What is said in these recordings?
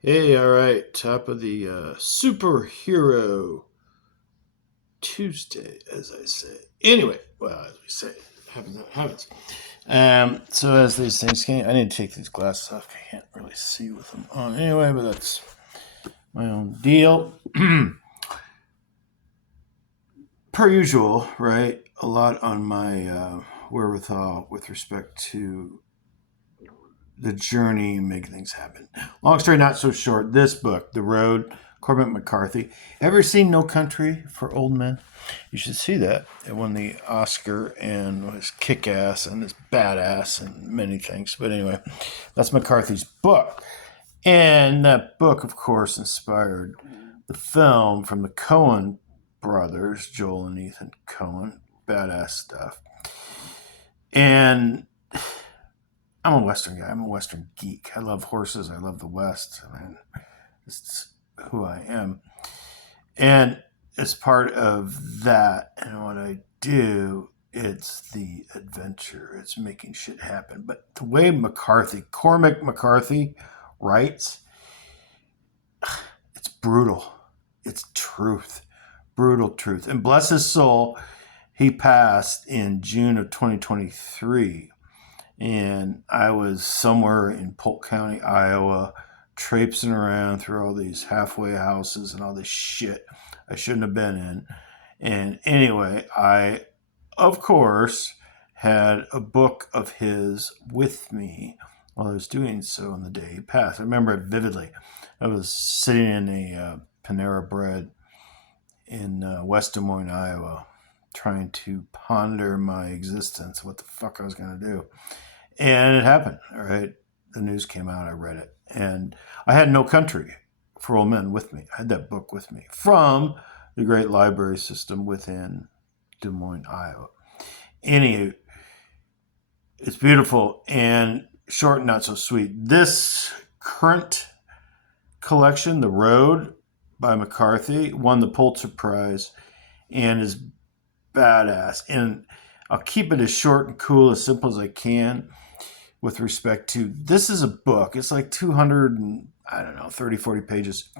Hey, all right. Top of the superhero Tuesday, as I say. Anyway, well, as we say, happens. So as these things came, I need to take these glasses off. I can't really see with them on anyway, but that's my own deal. Per usual, right? A lot on my wherewithal with respect to the journey and make things happen. Long story not so short. This book, The Road, Cormac McCarthy. Ever seen No Country for Old Men? You should see that. It won the Oscar and was kick ass and is badass and many things. But anyway, that's McCarthy's book. And that book, of course, inspired the film from the Coen brothers, Joel and Ethan Coen. Badass stuff. And I'm a Western guy. I'm a Western geek. I love horses. I love the West. I mean, it's who I am. And as part of that and what I do, it's the adventure. It's making shit happen. But the way Cormac McCarthy writes, it's brutal. It's truth. Brutal truth. And bless his soul, he passed in June of 2023. And I was somewhere in Polk County, Iowa, traipsing around through all these halfway houses and all this shit I shouldn't have been in. And anyway, I, of course, had a book of his with me while I was doing so on the day he passed. I remember it vividly. I was sitting in a Panera Bread in West Des Moines, Iowa, trying to ponder my existence, what the fuck I was going to do. And it happened, all right? The news came out, I read it. And I had No Country for Old Men with me. I had that book with me from the great library system within Des Moines, Iowa. Anywho, it's beautiful and short, not so sweet. This current collection, The Road by McCarthy, won the Pulitzer Prize and is badass. And I'll keep it as short and cool, as simple as I can with respect to this is a book. It's like 200 and I don't know, 30, 40 pages.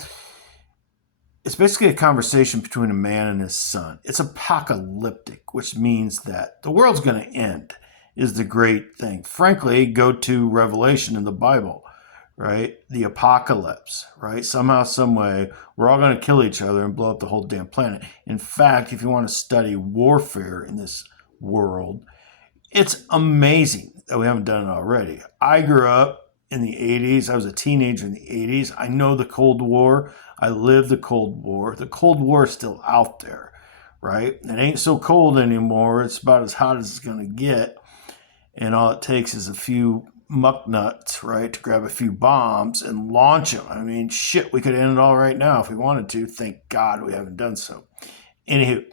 It's basically a conversation between a man and his son. It's apocalyptic, which means that the world's going to end is the great thing. Frankly, go to Revelation in the Bible, right? The apocalypse, right? Somehow, some way, we're all going to kill each other and blow up the whole damn planet. In fact, if you want to study warfare in this world, it's amazing that we haven't done it already. I grew up in the 80s. I was a teenager in the 80s. I know the Cold War. I lived the Cold War. The Cold War is still out there, right? It ain't so cold anymore. It's about as hot as it's going to get. And all it takes is a few muck nuts, right, to grab a few bombs and launch them. I mean, shit, we could end it all right now if we wanted to. Thank God we haven't done so. Anywho,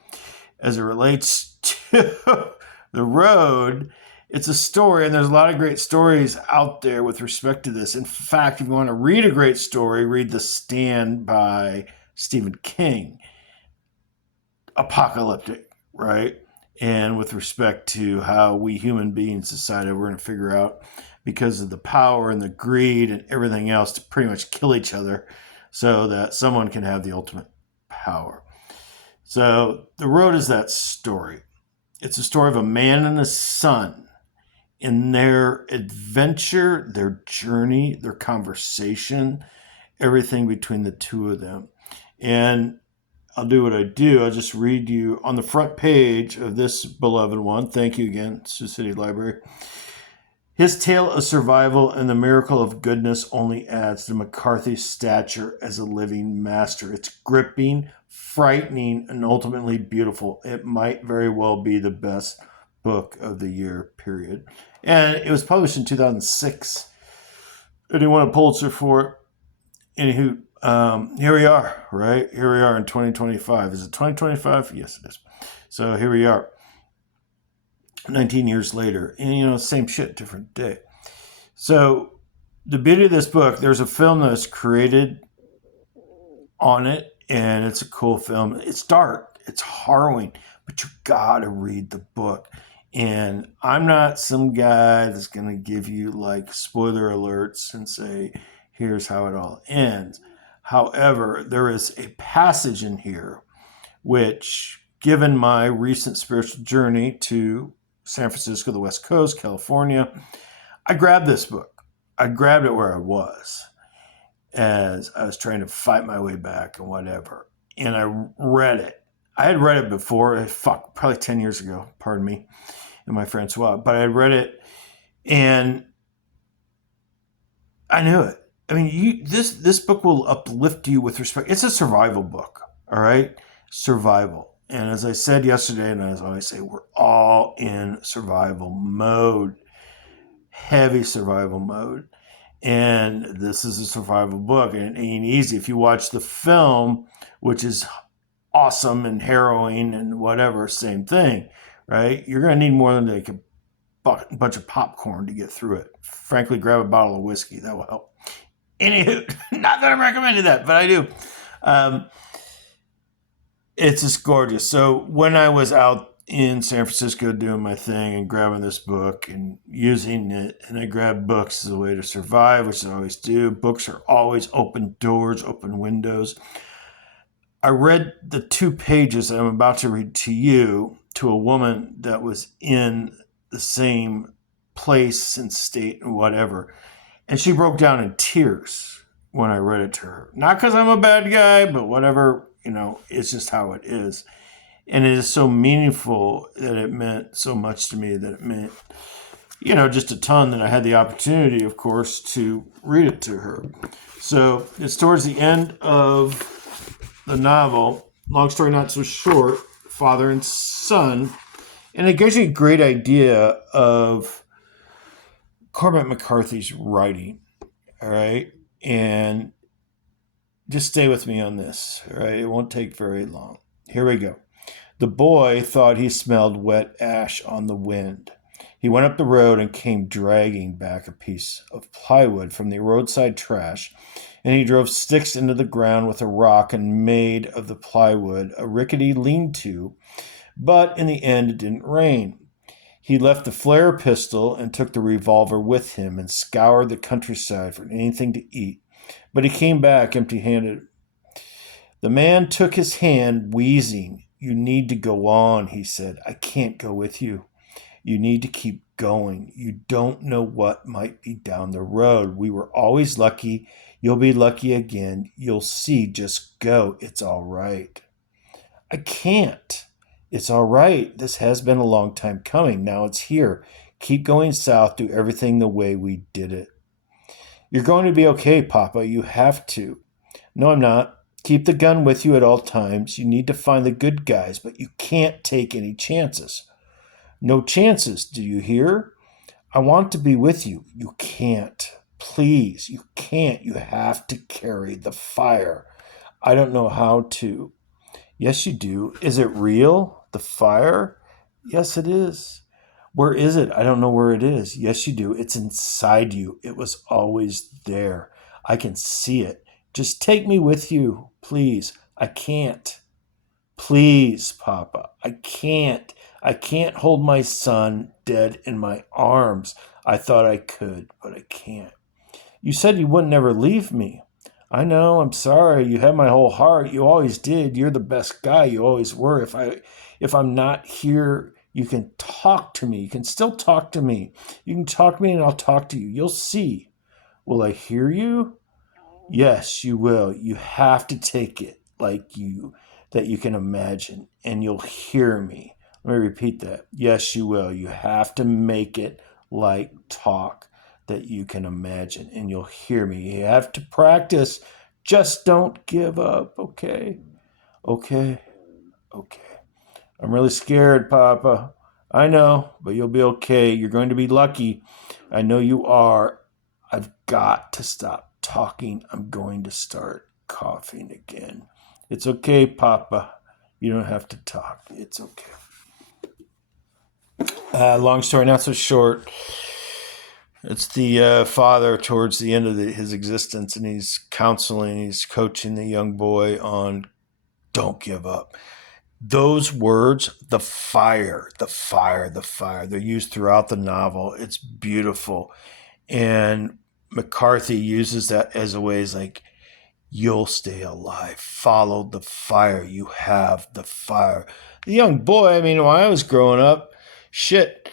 as it relates to The Road, it's a story, and there's a lot of great stories out there with respect to this. In fact, if you want to read a great story, read The Stand by Stephen King. Apocalyptic, right? And with respect to how we human beings decided we're going to figure out, because of the power and the greed and everything else, to pretty much kill each other so that someone can have the ultimate power. So The Road is that story. It's a story of a man and a son in their adventure, their journey, their conversation, everything between the two of them. And I'll do what I do. I'll just read you on the front page of this beloved one. Thank you again, Sioux City Library. His tale of survival and the miracle of goodness only adds to McCarthy's stature as a living master. It's gripping, frightening, and ultimately beautiful. It might very well be the best book of the year, period. And it was published in 2006. And he won a Pulitzer for it. Anywho, here we are, right? Here we are in 2025. Is it 2025? Yes, it is. So here we are, 19 years later. And, you know, same shit, different day. So the beauty of this book, there's a film that was created on it, and it's a cool film. It's dark, it's harrowing, but you gotta read the book. And I'm not some guy that's gonna give you like spoiler alerts and say, Here's how it all ends. However, there is a passage in here which, given my recent spiritual journey to San Francisco, the West Coast, California, I grabbed this book. I grabbed it where I was as I was trying to fight my way back and whatever. And I read it. I had read it before, probably 10 years ago, pardon me, in my Francois, but I read it and I knew it. I mean, this book will uplift you with respect. It's a survival book, all right? Survival. And as I said yesterday, and as I always say, we're all in survival mode, heavy survival mode. And this is a survival book. And it ain't easy. If you watch the film, which is awesome and harrowing and whatever, same thing, right? You're going to need more than like a bunch of popcorn to get through it. Frankly, grab a bottle of whiskey. That will help. Anywho, not that I'm recommending that, but I do. It's just gorgeous. So when I was out in San Francisco doing my thing and grabbing this book and using it, and I grabbed books as a way to survive, which I always do. Books are always open doors, open windows. I read the 2 pages that I'm about to read to you to a woman that was in the same place and state and whatever. And she broke down in tears when I read it to her. Not because I'm a bad guy, but whatever, it's just how it is. And it is so meaningful that it meant so much to me that it meant, just a ton that I had the opportunity, of course, to read it to her. So it's towards the end of the novel, long story not so short, father and son. And it gives you a great idea of Cormac McCarthy's writing, all right? And just stay with me on this, all right? It won't take very long. Here we go. The boy thought he smelled wet ash on the wind. He went up the road and came dragging back a piece of plywood from the roadside trash, and he drove sticks into the ground with a rock and made of the plywood a rickety lean-to, but in the end it didn't rain. He left the flare pistol and took the revolver with him and scoured the countryside for anything to eat, but he came back empty-handed. The man took his hand, wheezing. "You need to go on," he said. "I can't go with you. You need to keep going. You don't know what might be down the road. We were always lucky. You'll be lucky again. You'll see. Just go. It's all right." "I can't." "It's all right. This has been a long time coming. Now it's here. Keep going south. Do everything the way we did it." "You're going to be okay, Papa. You have to." "No, I'm not. Keep the gun with you at all times. You need to find the good guys, but you can't take any chances." "No chances. Do you hear? I want to be with you." "You can't. Please, you can't. You have to carry the fire." "I don't know how to." "Yes, you do. Is it real? The fire?" "Yes, it is." "Where is it?" "I don't know where it is." "Yes, you do. It's inside you. It was always there. I can see it. Just take me with you, please." "I can't." "Please, Papa, I can't. I can't hold my son dead in my arms. I thought I could, but I can't." "You said you wouldn't ever leave me." "I know. I'm sorry. You have my whole heart. You always did. You're the best guy. You always were. If I'm not here, you can talk to me. You can still talk to me. You can talk to me and I'll talk to you. You'll see." "Will I hear you?" "Yes, you will. You have to take it that you can imagine, and you'll hear me." Let me repeat that. "Yes, you will. You have to make it like talk that you can imagine, and you'll hear me. You have to practice. Just don't give up, okay?" "Okay, okay. I'm really scared, Papa." "I know, but you'll be okay. You're going to be lucky. I know you are. I've got to stop talking. I'm going to start coughing again." "It's okay, Papa. You don't have to talk. It's okay." Long story not so short. It's the father towards the end of his existence, and he's counseling, he's coaching the young boy on don't give up. Those words, the fire, the fire, the fire, they're used throughout the novel. It's beautiful. And McCarthy uses that as a way, is like, you'll stay alive. Follow the fire. You have the fire. The young boy, I mean, when I was growing up, shit,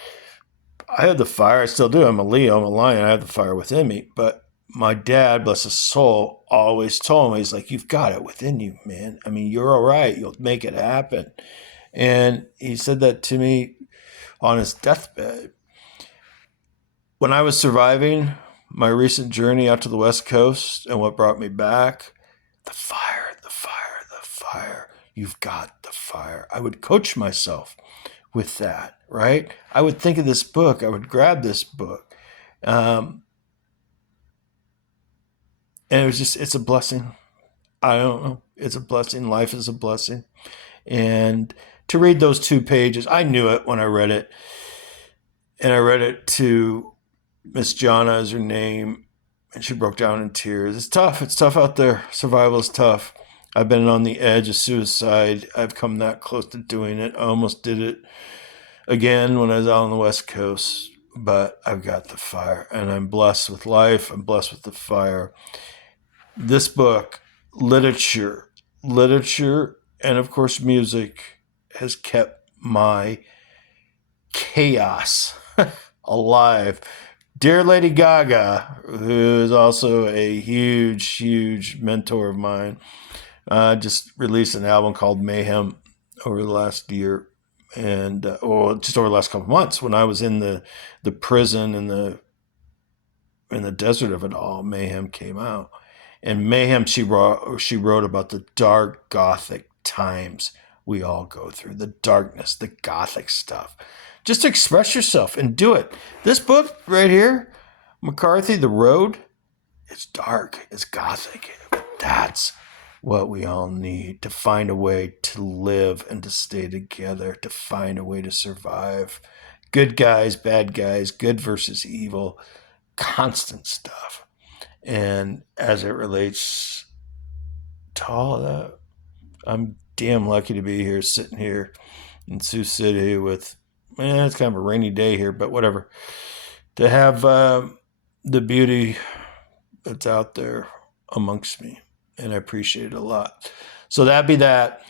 I had the fire. I still do. I'm a Leo. I'm a lion. I have the fire within me. But my dad, bless his soul, always told me, he's like, you've got it within you, man. I mean, you're all right. You'll make it happen. And he said that to me on his deathbed. When I was surviving my recent journey out to the West Coast and what brought me back, the fire, the fire, the fire. You've got the fire. I would coach myself with that, right? I would think of this book. I would grab this book. And it was just, it's a blessing. I don't know. It's a blessing. Life is a blessing. And to read those 2 pages, I knew it when I read it. And I read it to Miss Jana, is her name, and she broke down in tears. It's tough. It's tough out there. Survival is tough. I've been on the edge of suicide. I've come that close to doing it. I almost did it again when I was out on the West Coast, but I've got the fire, and I'm blessed with life. I'm blessed with the fire. This book, literature, and of course music, has kept my chaos alive. Dear Lady Gaga, who is also a huge mentor of mine, just released an album called Mayhem over the last year, and just over the last couple of months. When I was in the prison in the desert of it all, Mayhem came out. And Mayhem, she wrote about the dark Gothic times we all go through, the darkness, the Gothic stuff. Just express yourself and do it. This book right here, McCarthy, The Road, it's dark, it's Gothic. That's what we all need to find a way to live and to stay together, to find a way to survive. Good guys, bad guys, good versus evil, constant stuff. And as it relates to all of that, I'm damn lucky to be here, sitting here in Sioux City with, it's kind of a rainy day here, but whatever. To have the beauty that's out there amongst me. And I appreciate it a lot. So that'd be that.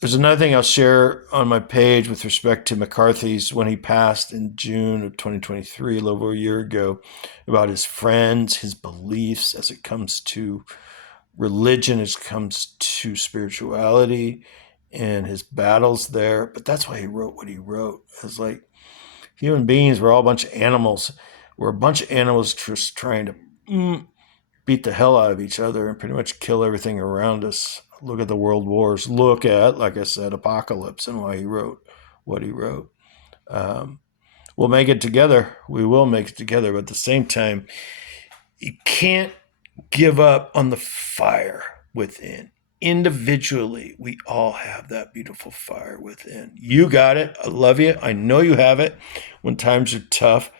There's another thing I'll share on my page with respect to McCarthy's, when he passed in June of 2023, a little over a year ago, about his friends, his beliefs as it comes to religion, as it comes to spirituality, and his battles there. But that's why he wrote what he wrote. It's like, human beings, we're all a bunch of animals. We're a bunch of animals just trying to beat the hell out of each other and pretty much kill everything around us. Look at the world wars. Look at, like I said, Apocalypse, and why he wrote what he wrote. We'll make it together. We will make it together. But at the same time, you can't give up on the fire within. Individually, we all have that beautiful fire within. You got it. I love you. I know you have it. When times are tough,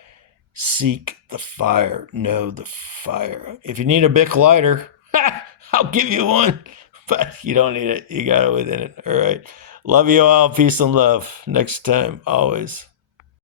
seek the fire. Know the fire. If you need a Bic lighter, I'll give you one. But you don't need it. You got it within it. All right. Love you all. Peace and love. Next time, always.